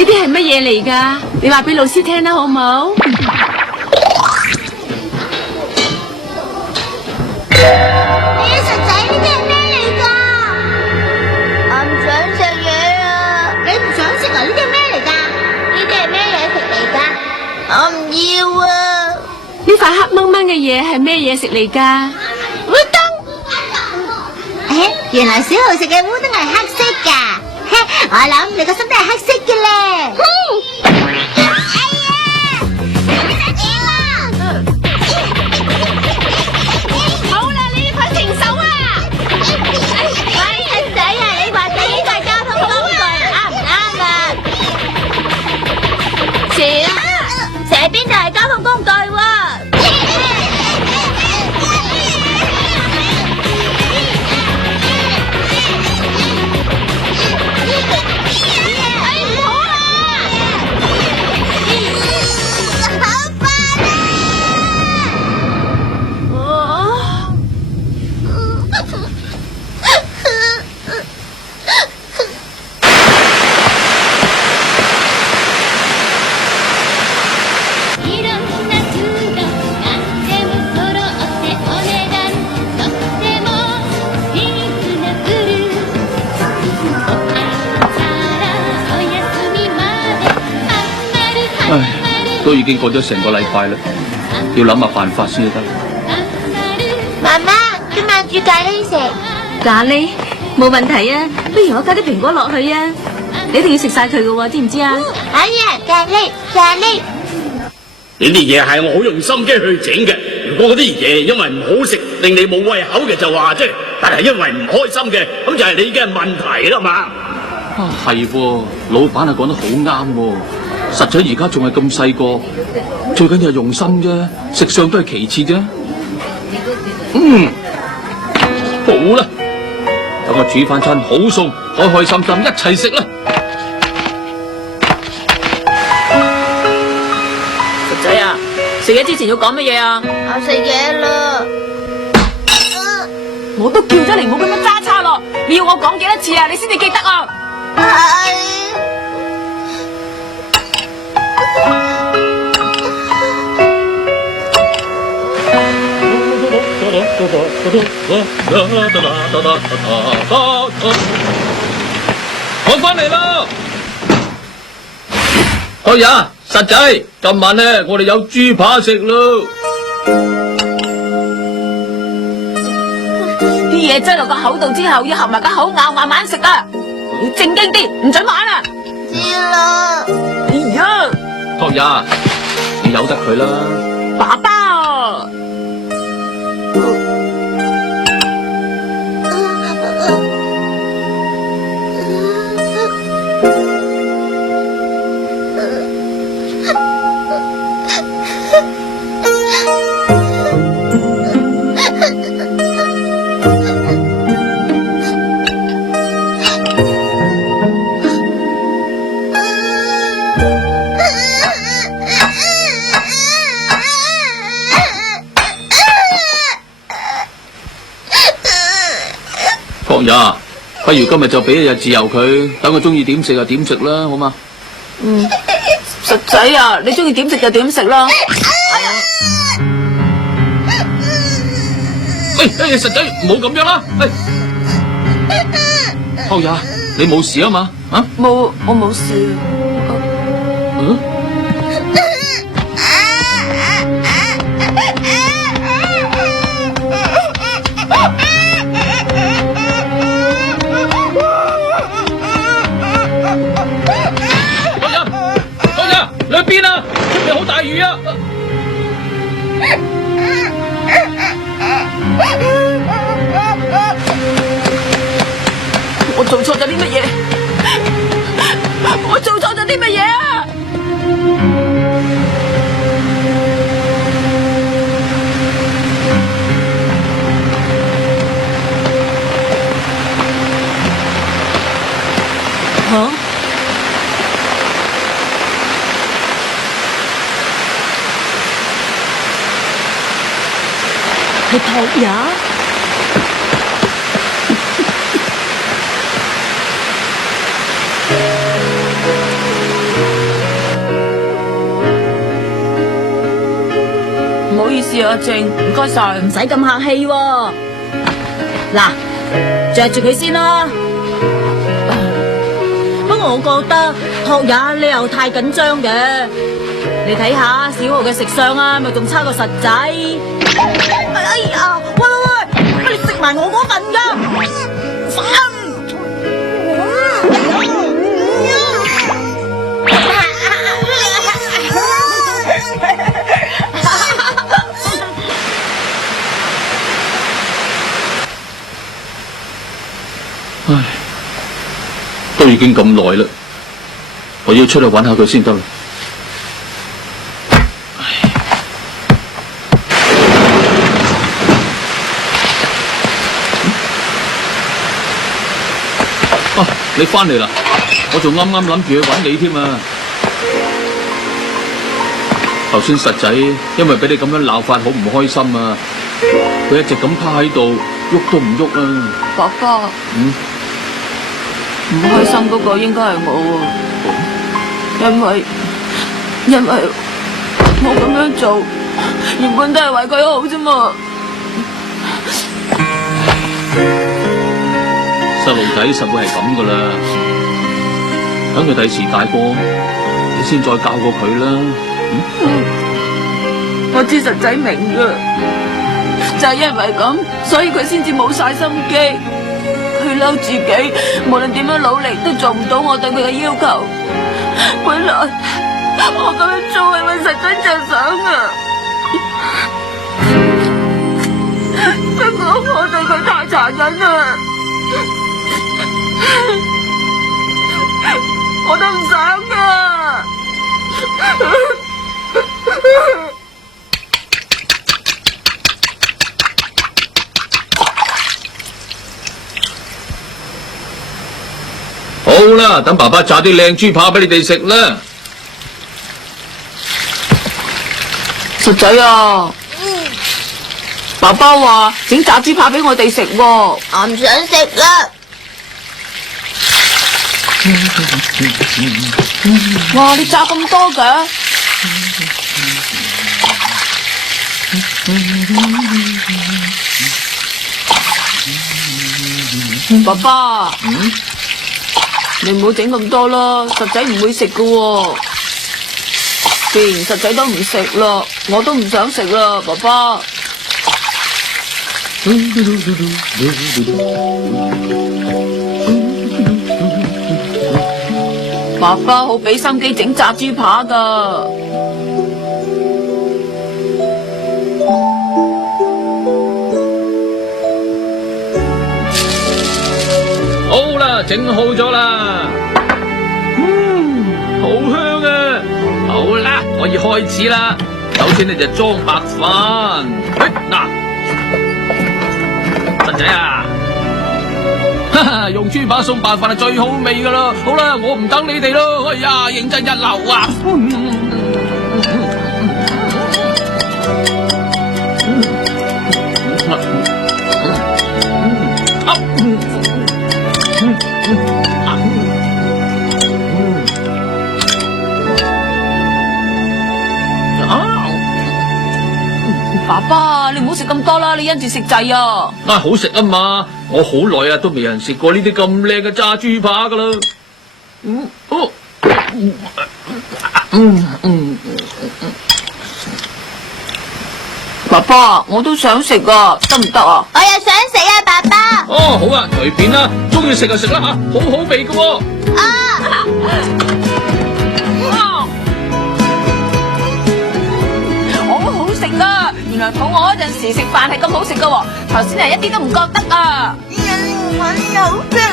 呢啲係乜嘢嚟噶？你話俾老師聽啦，好唔好？實仔，呢啲係咩嚟噶？我唔想食嘢啊！你唔想食啊？呢啲係咩嚟噶？呢啲係咩嘢食嚟噶？我唔要啊！呢塊黑掹掹嘅嘢係咩嘢食嚟噶？烏冬。原來小豪食嘅烏冬係黑色噶。我諗你個心都係黑色嘅咧。好啦，你快停手啊！喂，七仔啊，你話第呢個係交通工具啱唔啱啊？蛇邊度係交通工具喎？都已經過咗成個禮拜啦，要諗下辦法先得。媽媽，今晚煮咖喱食。咖喱冇問題啊，不如我加啲蘋果落去啊！你一定要食晒佢噶，知唔知啊？哎呀，咖喱。呢啲嘢係我好用心機去整嘅。如果嗰啲嘢因為唔好食，令你冇胃口嘅就話啫。但係因為唔開心嘅，咁就係你嘅問題啦嘛。係喎，老闆係講得好啱喎。實仔而家仲係咁細個，最緊要係用心啫，食相都係其次啫。好啦，等我煮翻餐好餸，開開心心一齊食啦。實仔啊，食嘢之前要講乜嘢啊？我食嘢啦。我都叫咗你唔好咁樣揸叉咯，你要我講幾多次啊？你先至記得啊？我翻嚟啦！開呀，實仔，今晚咧我哋有豬扒食咯。啲嘢擠落個口度之後，要合埋個口咬，慢慢食啊！要正經啲，唔准玩啊！知啦。哎呀，學呀，你由得佢啦。爸爸啊！學呀，不如今日就俾一日自由佢，等佢中意點食就點食啦，好嘛？實仔啊，你中意點食就點食啦。實仔唔好咁樣啦。學呀，你冇事啊嘛？啊？冇，我冇事。你去邊啊？出面好大雨啊！我做錯咗啲乜嘢？我做錯咗啲乜嘢啊？吓？係托也。啊，靜，唔該晒。唔使咁客氣喎。嗱，着住佢先啦。不過我覺得學也你又太緊張嘅。你睇下小學嘅食相啊，咪仲差過實仔。哎呀，喂，你食埋我嗰份㗎。唉，都已經咁耐啦，我要出去揾下佢先得啦。啊，你翻嚟啦！我仲啱啱諗住去揾你添啊！頭先實仔因為俾你咁樣鬧法，好唔開心啊！佢一直咁趴喺度，喐都唔喐啊！爸爸，唔開心嗰個應該係我喎，因為我咁樣做原本都係為佢好啫嘛。細路仔實會係咁噶啦，等佢第時大個，你先再教過佢啦。我知實仔明噶，就係因為咁，所以佢先至冇晒心機。佢嬲自己，無論點樣努力都做唔到我對佢嘅要求。本來我咁樣做係為實仔着想啊，不過我對佢太殘忍啦，我都唔想噶。好啦，等爸爸炸啲靚豬扒俾你哋食啦。實仔啊，爸爸話整炸豬扒俾我哋食喎。我唔想食啦。哇！你炸咁多嘅？爸爸，你唔好整咁多啦，實仔唔會食㗎喎。既然實仔都唔食啦，我都唔想食啦，爸爸。爸爸好俾心機整炸豬扒噶。好啦，整好咗啦。好香啊！好啦，可以開始啦。首先你就裝白飯。嗱，實仔啊！用豬扒送白飯係最好味噶啦！好啦，我唔等你哋咯，哎呀，認真一流啊！爸爸，你唔好食咁多啦，你因住食滯啊！好食啊嘛！我好耐啊都未有人食過呢啲咁靚嘅炸豬扒噶啦。爸爸，我都想食啊，得唔得啊？我又想食啊，爸爸。哦，好啊，隨便啦，中意食就食啦吓，好好味噶喎。好好食啊！原來肚餓嗰陣時食飯係咁好食噶喎，頭先係一啲都唔覺得啊！我有食啊！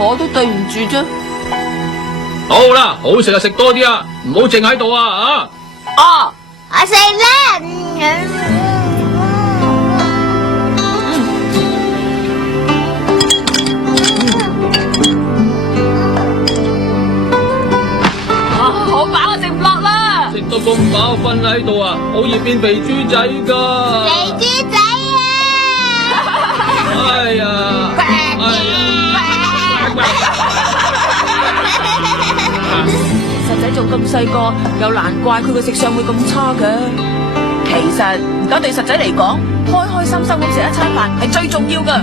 我都對唔住啫。好啦，好食就食多啲啊，唔好淨喺度啊！我食啦。都咁飽瞓喺度啊，好易變肥豬仔噶。肥豬仔啊！哎呀，實仔仲咁細個，又難怪佢個食相會咁差嘅。其實而家對實仔嚟講，開開心心咁食一餐飯係最重要噶。